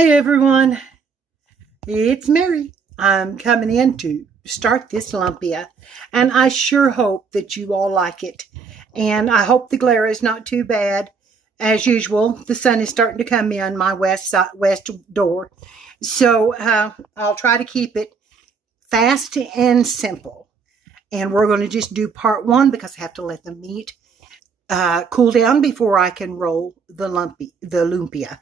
Hi everyone, it's Mary. I'm coming in to start this lumpia, and I sure hope that you all like it. And I hope the glare is not too bad. As usual, the sun is starting to come in my west door, so I'll try to keep it fast and simple. And we're going to just do part one because I have to let the meat cool down before I can roll the lumpia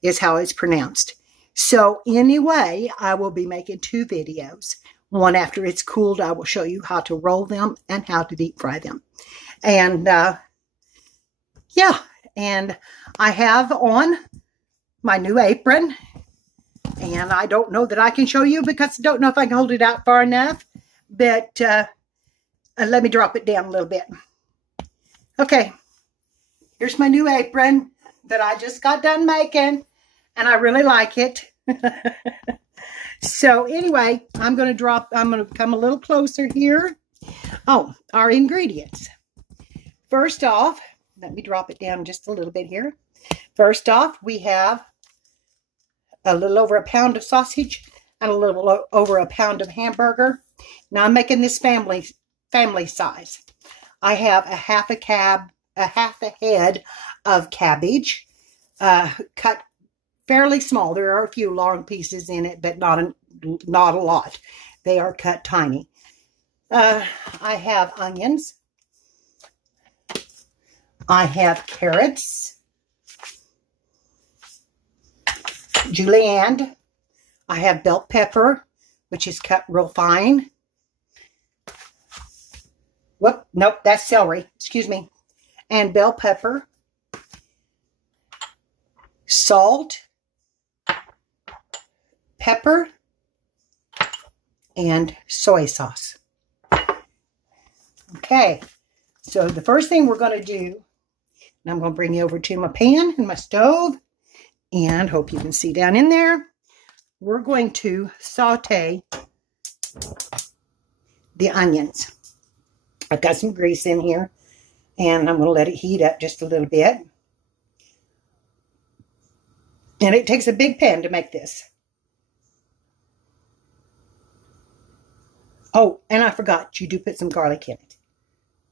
is how it's pronounced. So anyway, I will be making two videos. One after it's cooled, I will show you how to roll them and how to deep fry them. And yeah, and I have on my new apron, and I don't know that I can show you because I don't know if I can hold it out far enough, but let me drop it down a little bit. Okay, here's my new apron that I just got done making, and I really like it. So anyway, I'm going to come a little closer here. Oh, our ingredients. First off, let me drop it down just a little bit here. First off, we have a little over a pound of sausage and a little over a pound of hamburger. Now I'm making this family size. I have a half a head of cabbage, cut fairly small. There are a few long pieces in it, but not a lot. They are cut tiny. I have onions. I have carrots, julienne. I have bell pepper, which is cut real fine. Whoop, nope, that's celery. Excuse me. And bell pepper, salt, pepper, and soy sauce. Okay, so the first thing we're going to do, and I'm going to bring you over to my pan and my stove, and hope you can see down in there. We're going to saute the onions. I've got some grease in here, and I'm going to let it heat up just a little bit. And it takes a big pan to make this. Oh, and I forgot, you do put some garlic in it,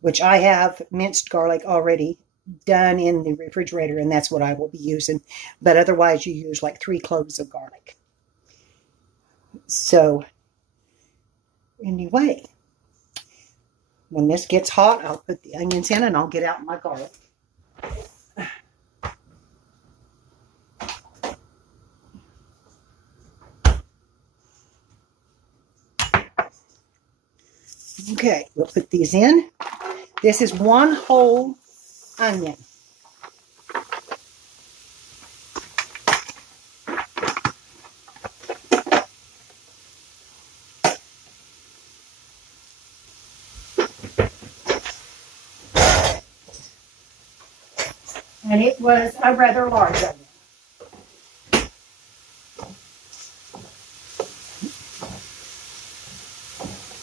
which I have minced garlic already done in the refrigerator, and that's what I will be using. But otherwise, you use like 3 cloves of garlic. So, anyway, when this gets hot, I'll put the onions in and I'll get out my garlic. Okay, we'll put these in. This is 1 whole onion. And it was a rather large onion.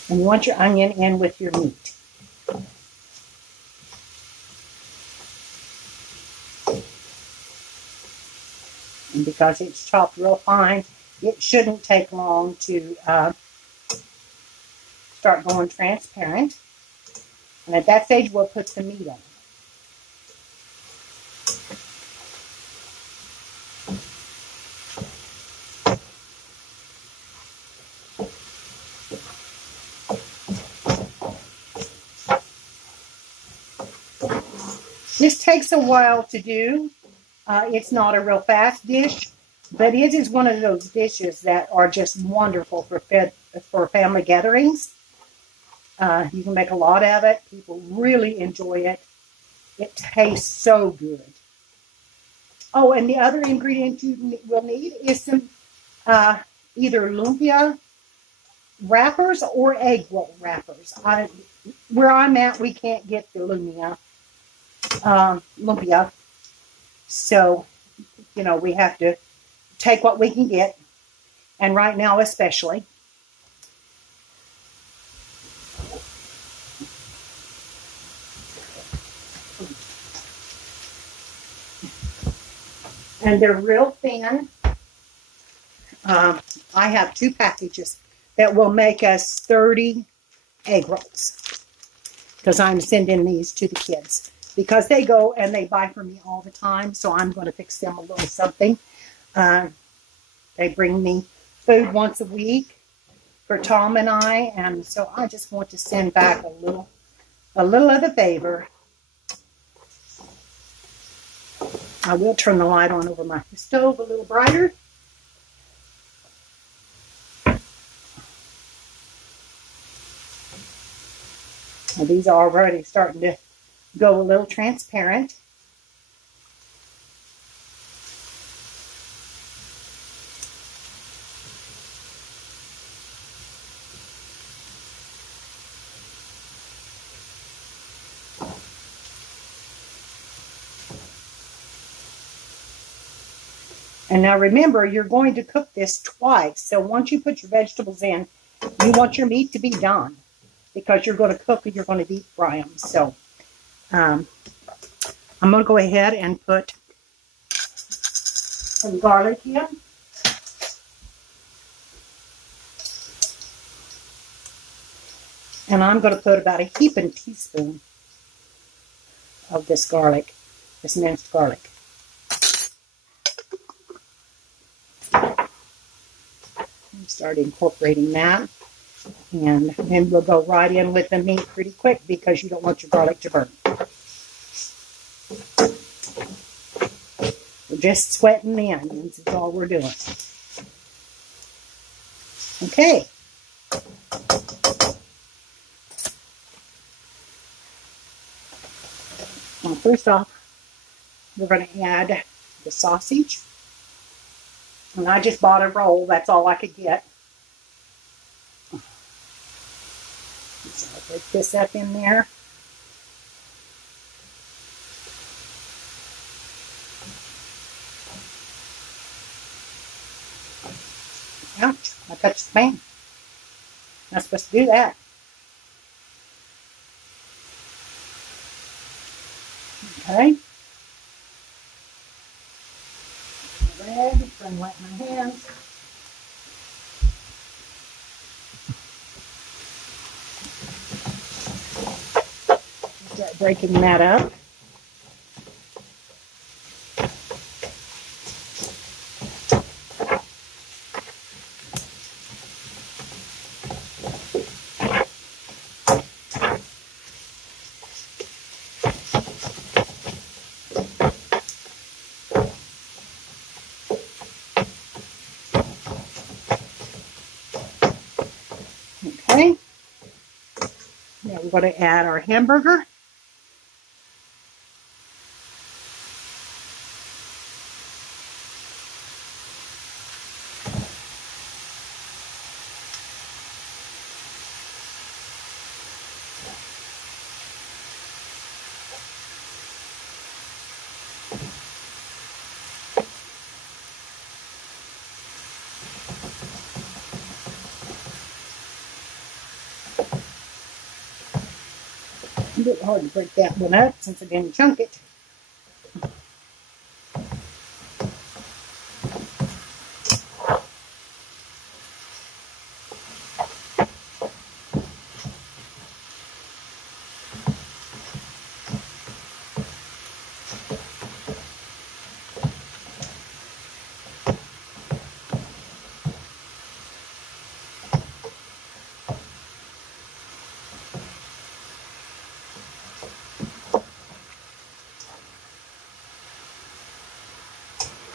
And you want your onion in with your meat. And because it's chopped real fine, it shouldn't take long to start going transparent. And at that stage, we'll put the meat in. This takes a while to do. It's not a real fast dish, but it is one of those dishes that are just wonderful for family gatherings. You can make a lot of it. People really enjoy it. It tastes so good. Oh, and the other ingredient you will need is some either lumpia wrappers or egg roll wrappers. Where I'm at, we can't get the lumpia. So, you know, we have to take what we can get, and right now especially. And they're real thin, I have 2 packages that will make us 30 egg rolls. Because I'm sending these to the kids. Because they go and they buy from me all the time. So I'm going to fix them a little something. They bring me food once a week for Tom and I. And so I just want to send back a little of the favor. I will turn the light on over my stove a little brighter. Now these are already starting to go a little transparent. And now remember, you're going to cook this twice. So once you put your vegetables in, you want your meat to be done. Because you're going to cook and you're going to deep fry them. So I'm going to go ahead and put some garlic in. And I'm going to put about a heaping teaspoon of this garlic, this minced garlic. Start incorporating that. And then we'll go right in with the meat pretty quick because you don't want your garlic to burn. We're just sweating the onions is all we're doing. Okay. Well, first off, we're going to add the sausage. And I just bought a roll. That's all I could get. So I'll break this up in there. Ouch, I touched the pan. Not supposed to do that. Okay. Red, trying to wet my hands. Start breaking that up. Okay. Now we're going to add our hamburger. A bit hard to break that one up since I didn't chunk it.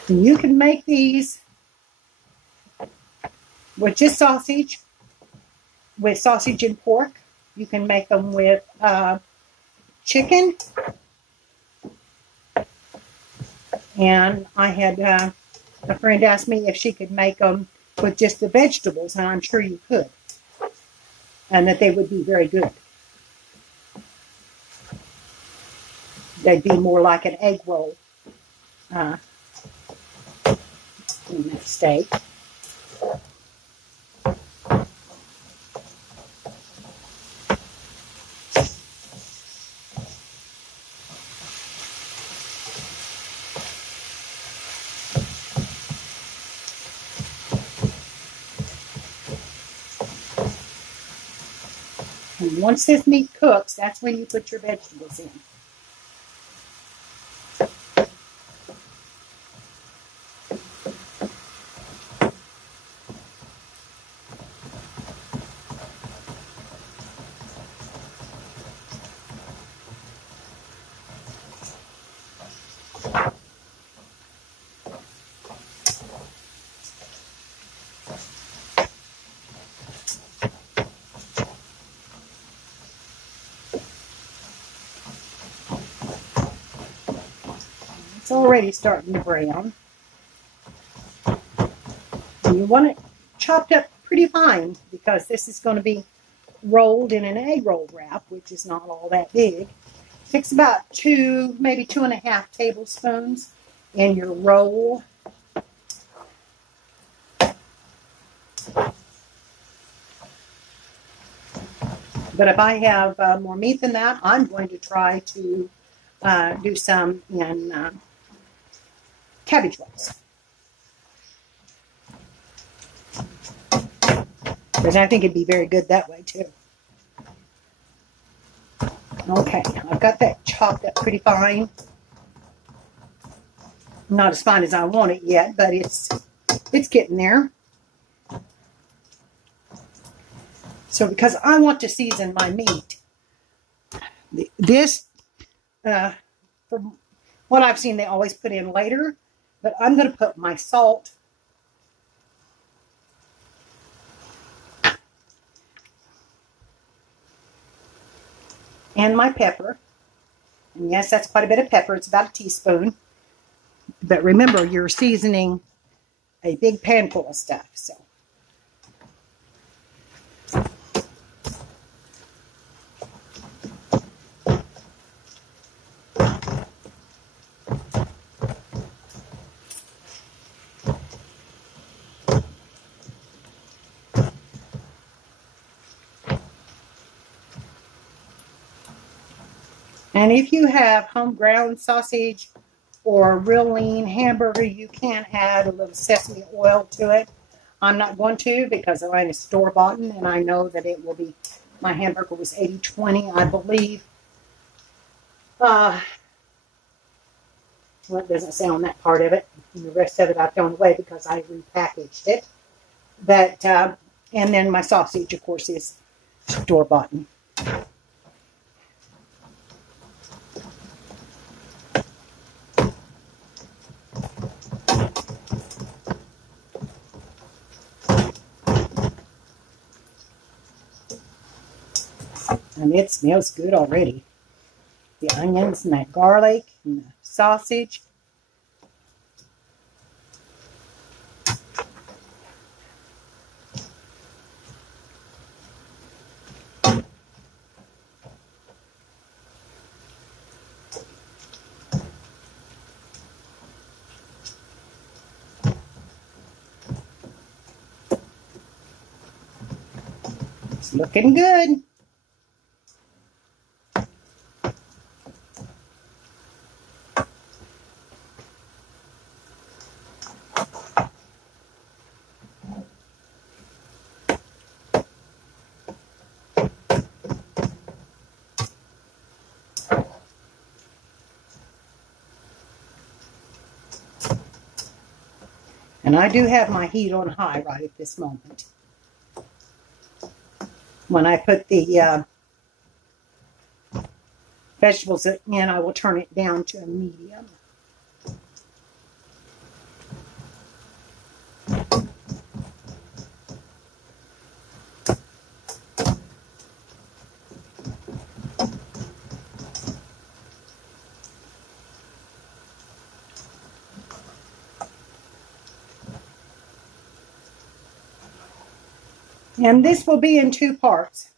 And you can make these with just sausage, with sausage and pork. You can make them with chicken. And I had a friend ask me if she could make them with just the vegetables, and I'm sure you could. And that they would be very good. They'd be more like an egg roll in that steak. And once this meat cooks, that's when you put your vegetables in. It's already starting to brown. And you want it chopped up pretty fine because this is going to be rolled in an egg roll wrap, which is not all that big. It takes about 2, maybe 2.5 tablespoons in your roll. But if I have more meat than that, I'm going to try to do some in cabbage rolls. Because I think it'd be very good that way too. Okay, I've got that chopped up pretty fine. Not as fine as I want it yet, but it's getting there. So because I want to season my meat, this, from what I've seen, they always put in later, but I'm going to put my salt and my pepper. And yes, that's quite a bit of pepper. It's about a teaspoon. But remember, you're seasoning a big pan full of stuff, so. And if you have home ground sausage or real lean hamburger, you can add a little sesame oil to it. I'm not going to because mine is store-bought, and I know that it will be, my hamburger was 80/20, I believe. Well, it doesn't say on that part of it. And the rest of it I've thrown away because I repackaged it. But, and then my sausage, of course, is store-bought. And it smells good already. The onions and that garlic and the sausage. It's looking good. And I do have my heat on high right at this moment. When I put the vegetables in, I will turn it down to a medium. And this will be in 2 parts.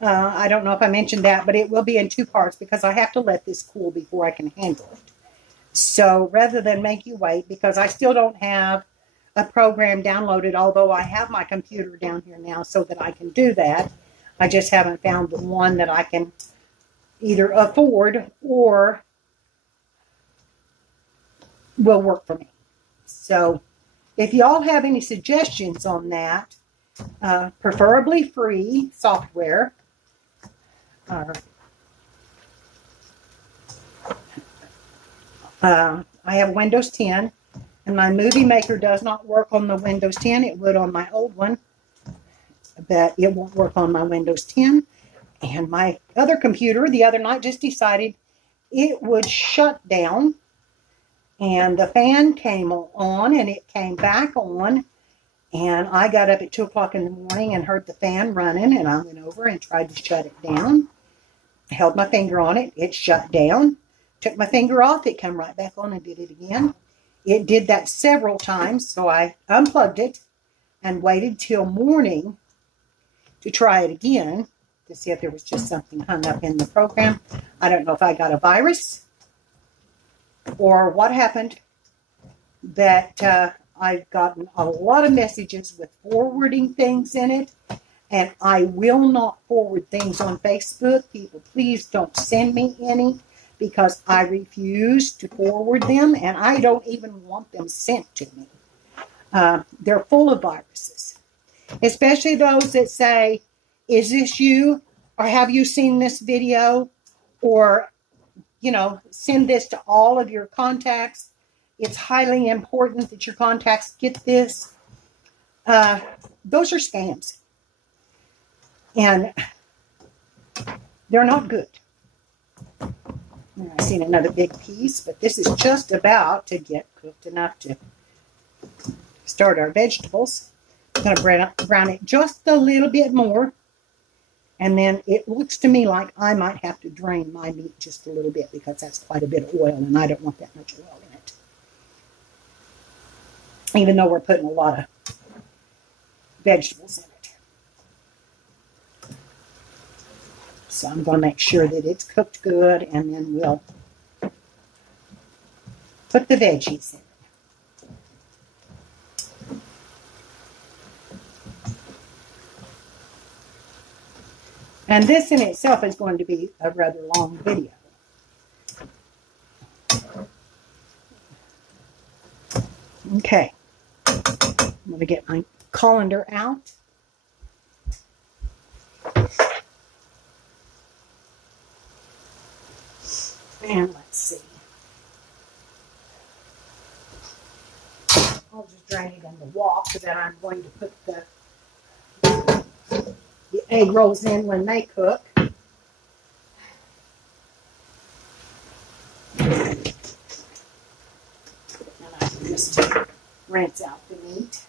I don't know if I mentioned that, but it will be in 2 parts because I have to let this cool before I can handle it. So rather than make you wait, because I still don't have a program downloaded, although I have my computer down here now so that I can do that. I just haven't found the one that I can either afford or will work for me. So if y'all have any suggestions on that, preferably free software, I have Windows 10, and my movie maker does not work on the Windows 10. It would on my old one, but it won't work on my Windows 10. And my other computer the other night just decided it would shut down, and the fan came on, and it came back on, and I got up at 2 o'clock in the morning and heard the fan running, and I went over and tried to shut it down. I held my finger on it. It shut down. Took my finger off. It came right back on and did it again. It did that several times, so I unplugged it and waited till morning to try it again to see if there was just something hung up in the program. I don't know if I got a virus or what happened, but I've gotten a lot of messages with forwarding things in it, and I will not forward things on Facebook. People, please don't send me any, because I refuse to forward them, and I don't even want them sent to me. They're full of viruses, especially those that say, is this you? Or have you seen this video? Or, you know, send this to all of your contacts. It's highly important that your contacts get this. Those are scams. And they're not good. I've seen another big piece, but this is just about to get cooked enough to start our vegetables. I'm going to brown it just a little bit more, and then it looks to me like I might have to drain my meat just a little bit, because that's quite a bit of oil, and I don't want that much oil in it. Even though we're putting a lot of vegetables in it. So I'm going to make sure that it's cooked good, and then we'll put the veggies in. And this in itself is going to be a rather long video. Okay. I'm going to get my colander out. And let's see. I'll just drain it in the wok, so that I'm going to put the egg rolls in when they cook. And I can just rinse out the meat.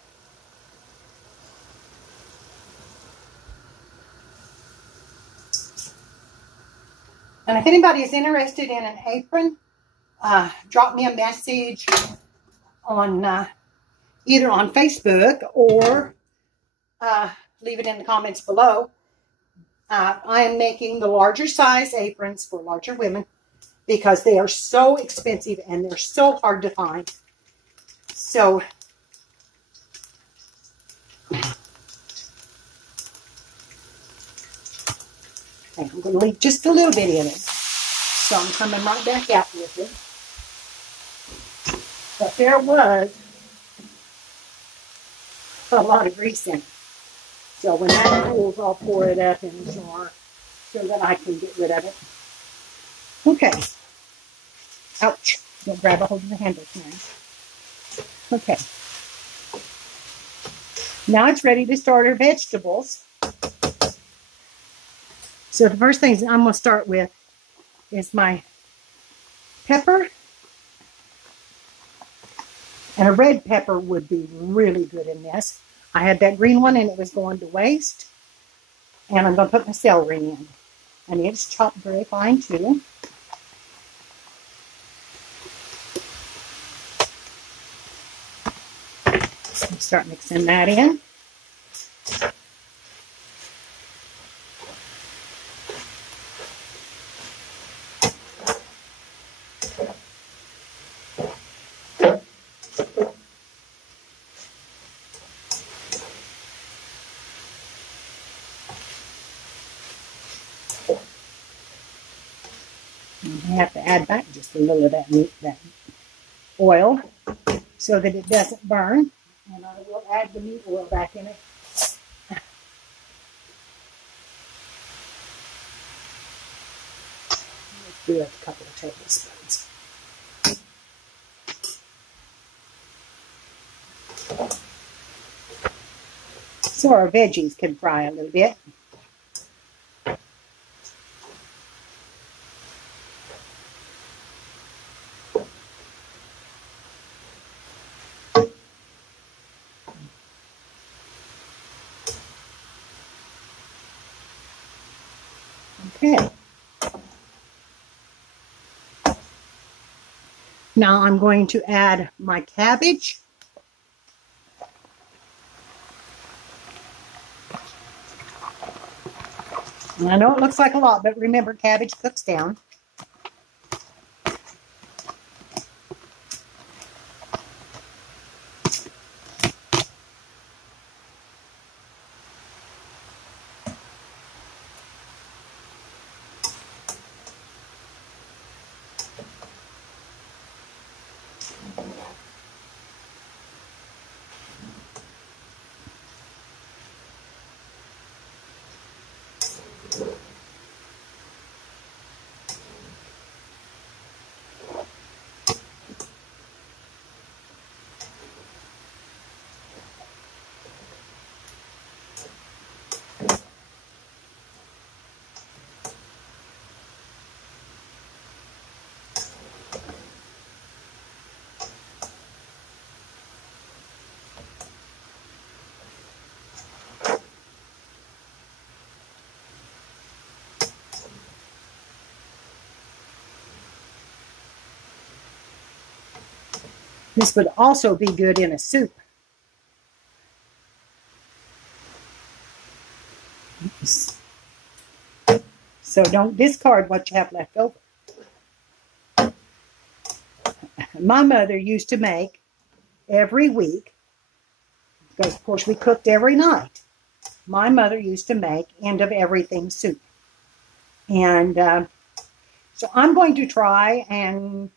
And if anybody is interested in an apron, drop me a message on either on Facebook or leave it in the comments below. I am making the larger size aprons for larger women, because they are so expensive and they're so hard to find. So I'm going to leave just a little bit in it. So I'm coming right back out with it. But there was a lot of grease in it. So when that cools, I'll pour it up in a jar so that I can get rid of it. Okay. Ouch. Don't grab a hold of the handle, man. Okay. Now it's ready to start our vegetables. So the first things I'm going to start with is my pepper. And a red pepper would be really good in this. I had that green one and it was going to waste. And I'm going to put my celery in. And it's chopped very fine too. So start mixing that in. I have to add back just a little of that oil so that it doesn't burn. And I will add the meat oil back in it. do a couple of tablespoons. So our veggies can fry a little bit. Okay. Now I'm going to add my cabbage. And I know it looks like a lot, but remember, cabbage cooks down. This would also be good in a soup. So don't discard what you have left over. My mother used to make every week, because of course we cooked every night. My mother used to make end of everything soup. And so I'm going to try and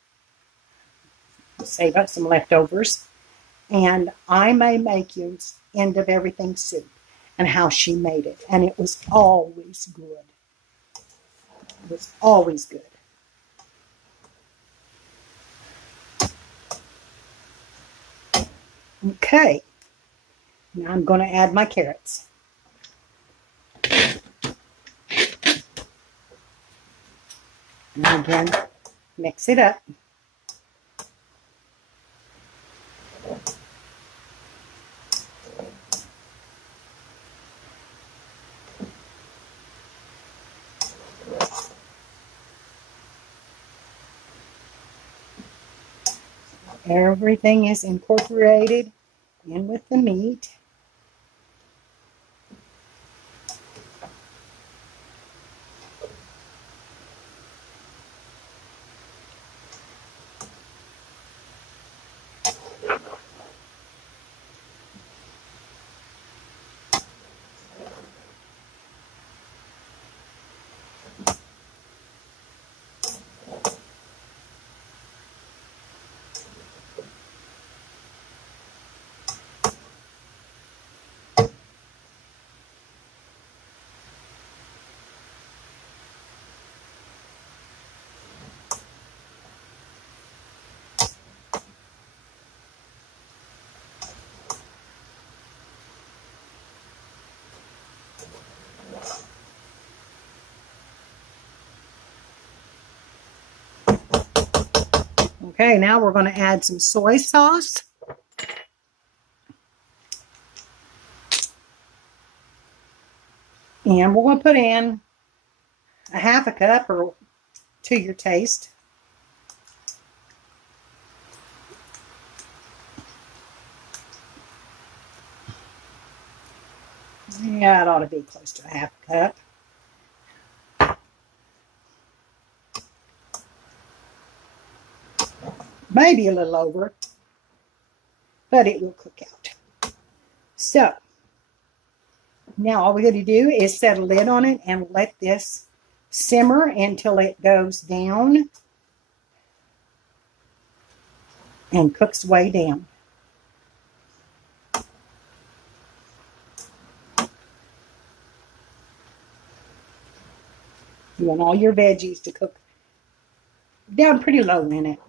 save up some leftovers. And I may make you end of everything soup and how she made it. And it was always good. It was always good. Okay. Now I'm going to add my carrots. And again, mix it up. Everything is incorporated in with the meat. Okay, now we're going to add some soy sauce. And we're going to put in a half a cup or to your taste. Yeah, it ought to be close to a half a cup. Maybe a little over, but it will cook out. So, now all we're going to do is set a lid on it and let this simmer until it goes down and cooks way down. You want all your veggies to cook down pretty low in it.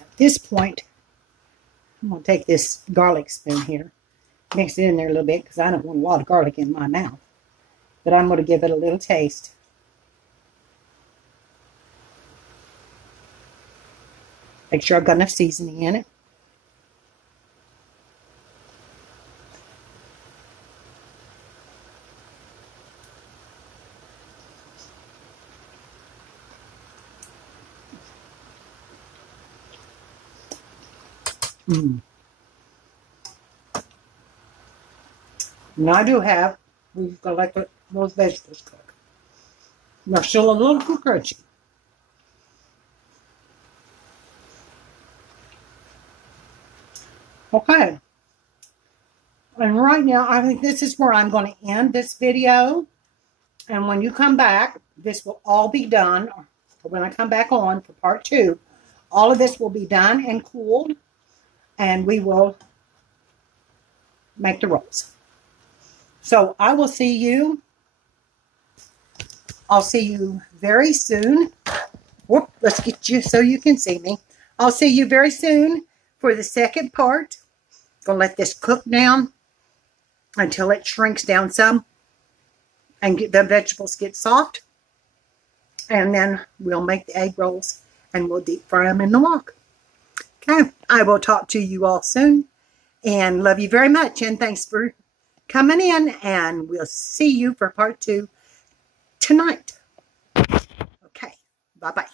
At this point, I'm going to take this garlic spoon here, mix it in there a little bit because I don't want a lot of garlic in my mouth. But I'm going to give it a little taste. Make sure I've got enough seasoning in it. Now I do have, we've got to let those vegetables cook. They're still a little too crunchy. Okay. And right now, I think this is where I'm going to end this video. And when you come back, this will all be done. When I come back on for part 2, all of this will be done and cooled. And we will make the rolls. So I will see you. I'll see you very soon. Whoop, let's get you so you can see me. I'll see you very soon for the second part. Gonna let this cook down until it shrinks down some and get the vegetables get soft. And then we'll make the egg rolls and we'll deep fry them in the wok. Okay, I will talk to you all soon and love you very much. And thanks for coming in, and we'll see you for part 2 tonight. Okay, bye-bye.